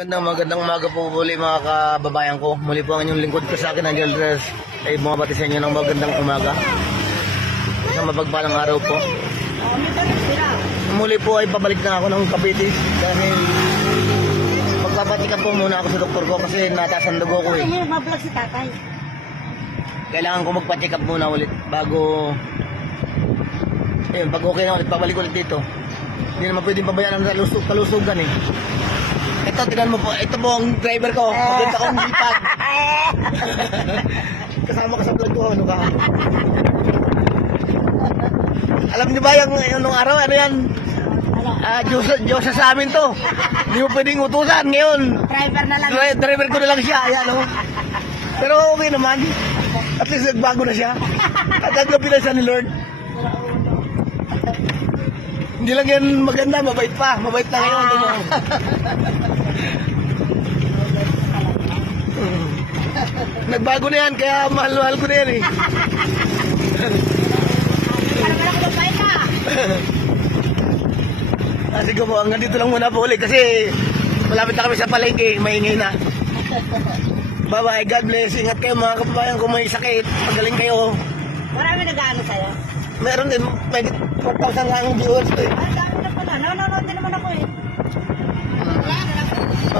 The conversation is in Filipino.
Magandang umaga po muli mga kababayan ko. Muli po ang inyong lingkod ko sa akin, Angel Reyes, ay bumabati sa inyo ng magandang umaga. Isang mapagpalang araw po. Muli po ay pabalik na ako ng Cavite dahil magpapatikan po muna ako sa doktor ko kasi nataas ang dugo ko eh. Mablog si tatay. Kailangan ko magpa-check up muna ulit bago ayun, pag okay na ulit, pabalik ulit dito. Hindi naman pwedeng pabayaan ng kalusugan eh. Ito, tingnan mo po. Ito po ang driver ko. Maganda akong lipag. Kasama ka sa vlog ko. Ano ka? Alam niyo ba yung nung araw? Ano yan? Diyos sa amin to. Hindi mo pwedeng utusan ngayon. Driver na lang. Driver ko na lang siya. Ayan o. Pero okay naman. At least nagbago na siya. At naglapilan siya ni Lord. Hindi lang yan maganda, mabait pa. Mabait na ngayon. Nagbago na yan, kaya mahal-mahal ko na yan eh. Sige po, hanggang dito lang muna po ulit kasi malapit na kami sa palengke, maingay na. Bye-bye, God bless. Ingat kayo mga kababayan kung may sakit. Magaling kayo. Marami nag-ano sa'yo? Meron din, may 4,000 lang ang viewers to eh. Ang dami na pala. Nanonood din naman ako eh.